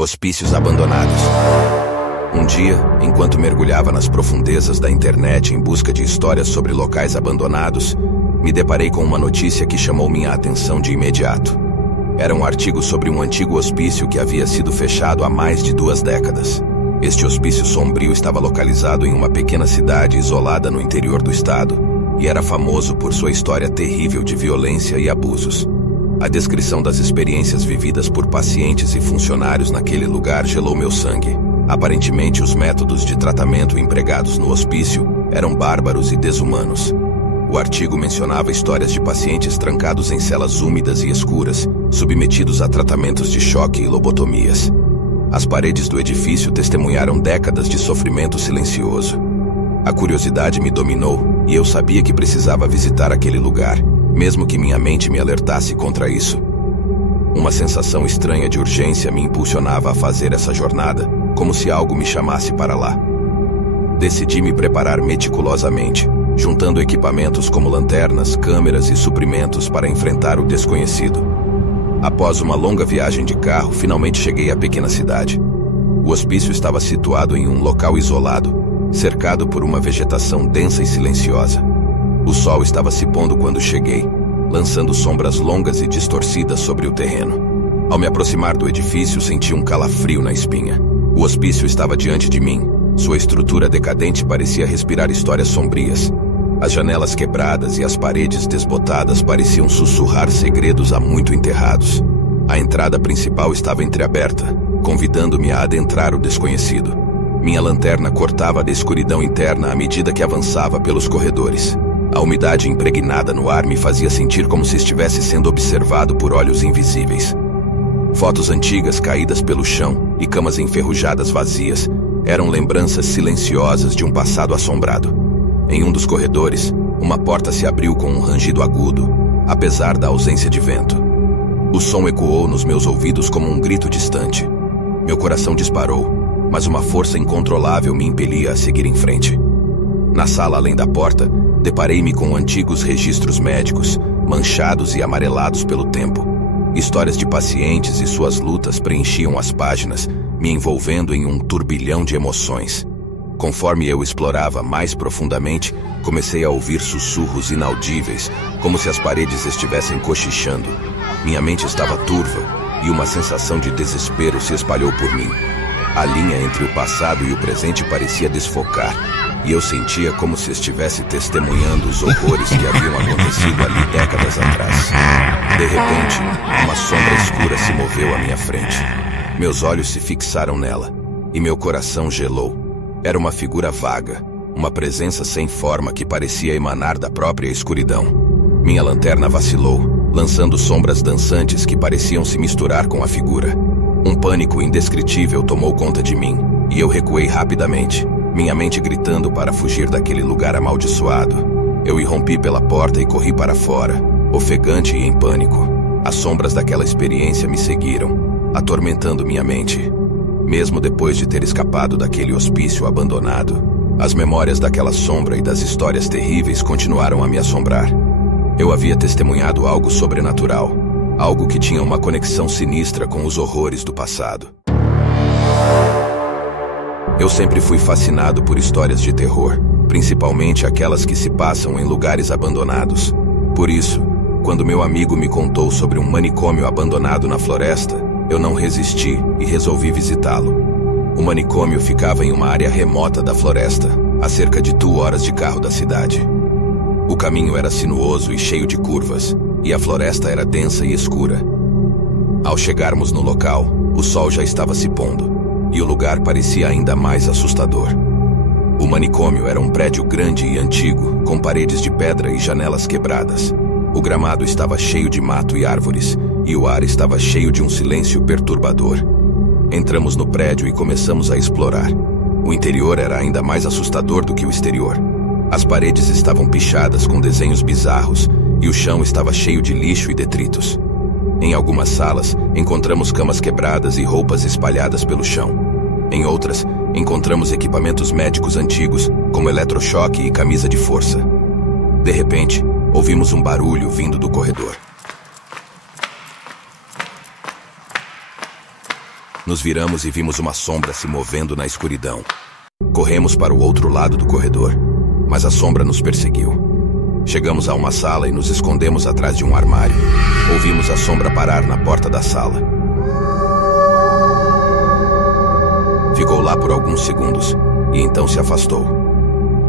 Hospícios abandonados. Um dia, enquanto mergulhava nas profundezas da internet em busca de histórias sobre locais abandonados, me deparei com uma notícia que chamou minha atenção de imediato. Era um artigo sobre um antigo hospício que havia sido fechado há mais de 2 décadas. Este hospício sombrio estava localizado em uma pequena cidade isolada no interior do estado e era famoso por sua história terrível de violência e abusos. A descrição das experiências vividas por pacientes e funcionários naquele lugar gelou meu sangue. Aparentemente, os métodos de tratamento empregados no hospício eram bárbaros e desumanos. O artigo mencionava histórias de pacientes trancados em celas úmidas e escuras, submetidos a tratamentos de choque e lobotomias. As paredes do edifício testemunharam décadas de sofrimento silencioso. A curiosidade me dominou e eu sabia que precisava visitar aquele lugar, mesmo que minha mente me alertasse contra isso. Uma sensação estranha de urgência me impulsionava a fazer essa jornada, como se algo me chamasse para lá. Decidi me preparar meticulosamente, juntando equipamentos como lanternas, câmeras e suprimentos para enfrentar o desconhecido. Após uma longa viagem de carro, finalmente cheguei à pequena cidade. O hospício estava situado em um local isolado, cercado por uma vegetação densa e silenciosa. O sol estava se pondo quando cheguei, lançando sombras longas e distorcidas sobre o terreno. Ao me aproximar do edifício, senti um calafrio na espinha. O hospício estava diante de mim. Sua estrutura decadente parecia respirar histórias sombrias. As janelas quebradas e as paredes desbotadas pareciam sussurrar segredos há muito enterrados. A entrada principal estava entreaberta, convidando-me a adentrar o desconhecido. Minha lanterna cortava a escuridão interna à medida que avançava pelos corredores. A umidade impregnada no ar me fazia sentir como se estivesse sendo observado por olhos invisíveis. Fotos antigas caídas pelo chão e camas enferrujadas vazias eram lembranças silenciosas de um passado assombrado. Em um dos corredores, uma porta se abriu com um rangido agudo, apesar da ausência de vento. O som ecoou nos meus ouvidos como um grito distante. Meu coração disparou, mas uma força incontrolável me impelia a seguir em frente. Na sala além da porta, deparei-me com antigos registros médicos, manchados e amarelados pelo tempo. Histórias de pacientes e suas lutas preenchiam as páginas, me envolvendo em um turbilhão de emoções. Conforme eu explorava mais profundamente, comecei a ouvir sussurros inaudíveis, como se as paredes estivessem cochichando. Minha mente estava turva e uma sensação de desespero se espalhou por mim. A linha entre o passado e o presente parecia desfocar, e eu sentia como se estivesse testemunhando os horrores que haviam acontecido ali décadas atrás. De repente, uma sombra escura se moveu à minha frente. Meus olhos se fixaram nela, e meu coração gelou. Era uma figura vaga, uma presença sem forma que parecia emanar da própria escuridão. Minha lanterna vacilou, lançando sombras dançantes que pareciam se misturar com a figura. Um pânico indescritível tomou conta de mim, e eu recuei rapidamente, minha mente gritando para fugir daquele lugar amaldiçoado. Eu irrompi pela porta e corri para fora, ofegante e em pânico. As sombras daquela experiência me seguiram, atormentando minha mente. Mesmo depois de ter escapado daquele hospício abandonado, as memórias daquela sombra e das histórias terríveis continuaram a me assombrar. Eu havia testemunhado algo sobrenatural, algo que tinha uma conexão sinistra com os horrores do passado. Eu sempre fui fascinado por histórias de terror, principalmente aquelas que se passam em lugares abandonados. Por isso, quando meu amigo me contou sobre um manicômio abandonado na floresta, eu não resisti e resolvi visitá-lo. O manicômio ficava em uma área remota da floresta, a cerca de 2 horas de carro da cidade. O caminho era sinuoso e cheio de curvas, e a floresta era densa e escura. Ao chegarmos no local, o sol já estava se pondo, e o lugar parecia ainda mais assustador. O manicômio era um prédio grande e antigo, com paredes de pedra e janelas quebradas. O gramado estava cheio de mato e árvores, e o ar estava cheio de um silêncio perturbador. Entramos no prédio e começamos a explorar. O interior era ainda mais assustador do que o exterior. As paredes estavam pichadas com desenhos bizarros, e o chão estava cheio de lixo e detritos. Em algumas salas, encontramos camas quebradas e roupas espalhadas pelo chão. Em outras, encontramos equipamentos médicos antigos, como eletrochoque e camisa de força. De repente, ouvimos um barulho vindo do corredor. Nos viramos e vimos uma sombra se movendo na escuridão. Corremos para o outro lado do corredor, mas a sombra nos perseguiu. Chegamos a uma sala e nos escondemos atrás de um armário. Ouvimos a sombra parar na porta da sala. Ficou lá por alguns segundos e então se afastou.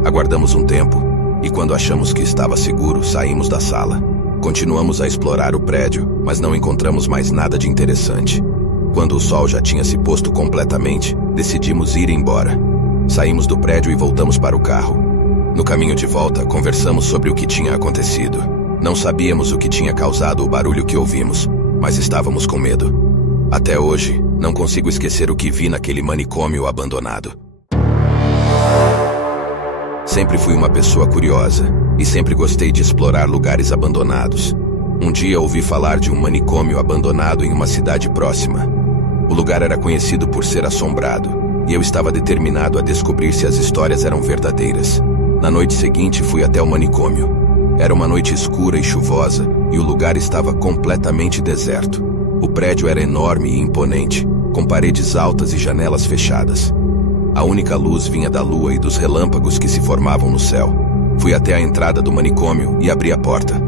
Aguardamos um tempo e quando achamos que estava seguro, saímos da sala. Continuamos a explorar o prédio, mas não encontramos mais nada de interessante. Quando o sol já tinha se posto completamente, decidimos ir embora. Saímos do prédio e voltamos para o carro. No caminho de volta, conversamos sobre o que tinha acontecido. Não sabíamos o que tinha causado o barulho que ouvimos, mas estávamos com medo. Até hoje, não consigo esquecer o que vi naquele manicômio abandonado. Sempre fui uma pessoa curiosa e sempre gostei de explorar lugares abandonados. Um dia ouvi falar de um manicômio abandonado em uma cidade próxima. O lugar era conhecido por ser assombrado, e eu estava determinado a descobrir se as histórias eram verdadeiras. Na noite seguinte, fui até o manicômio. Era uma noite escura e chuvosa, e o lugar estava completamente deserto. O prédio era enorme e imponente, com paredes altas e janelas fechadas. A única luz vinha da lua e dos relâmpagos que se formavam no céu. Fui até a entrada do manicômio e abri a porta.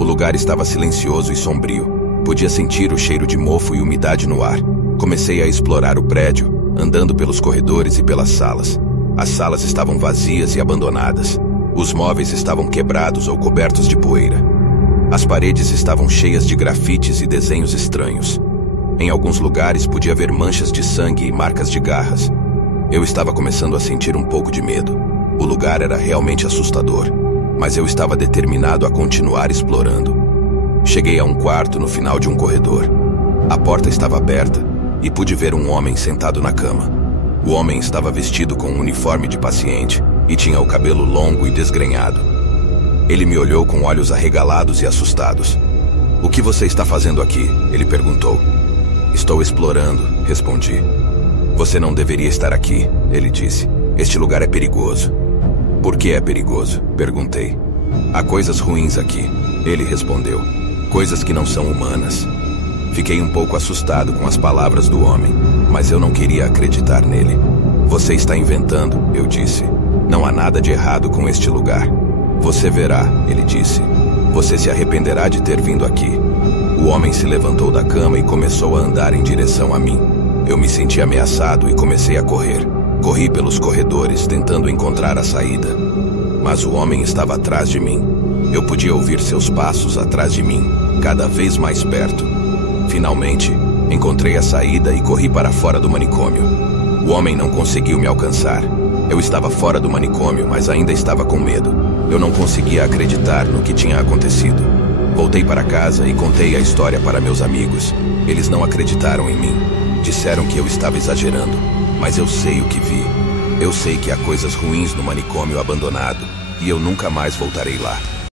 O lugar estava silencioso e sombrio. Podia sentir o cheiro de mofo e umidade no ar. Comecei a explorar o prédio, andando pelos corredores e pelas salas. As salas estavam vazias e abandonadas. Os móveis estavam quebrados ou cobertos de poeira. As paredes estavam cheias de grafites e desenhos estranhos. Em alguns lugares podia ver manchas de sangue e marcas de garras. Eu estava começando a sentir um pouco de medo. O lugar era realmente assustador, mas eu estava determinado a continuar explorando. Cheguei a um quarto no final de um corredor. A porta estava aberta e pude ver um homem sentado na cama. O homem estava vestido com um uniforme de paciente e tinha o cabelo longo e desgrenhado. Ele me olhou com olhos arregalados e assustados. "O que você está fazendo aqui?" ele perguntou. "Estou explorando", respondi. "Você não deveria estar aqui", ele disse. "Este lugar é perigoso." "Por que é perigoso?" perguntei. "Há coisas ruins aqui", ele respondeu. "Coisas que não são humanas." Fiquei um pouco assustado com as palavras do homem, mas eu não queria acreditar nele. "Você está inventando", eu disse. "Não há nada de errado com este lugar." "Você verá", ele disse. "Você se arrependerá de ter vindo aqui." O homem se levantou da cama e começou a andar em direção a mim. Eu me senti ameaçado e comecei a correr. Corri pelos corredores, tentando encontrar a saída. Mas o homem estava atrás de mim. Eu podia ouvir seus passos atrás de mim, cada vez mais perto. Finalmente, encontrei a saída e corri para fora do manicômio. O homem não conseguiu me alcançar. Eu estava fora do manicômio, mas ainda estava com medo. Eu não conseguia acreditar no que tinha acontecido. Voltei para casa e contei a história para meus amigos. Eles não acreditaram em mim. Disseram que eu estava exagerando, mas eu sei o que vi. Eu sei que há coisas ruins no manicômio abandonado, e eu nunca mais voltarei lá.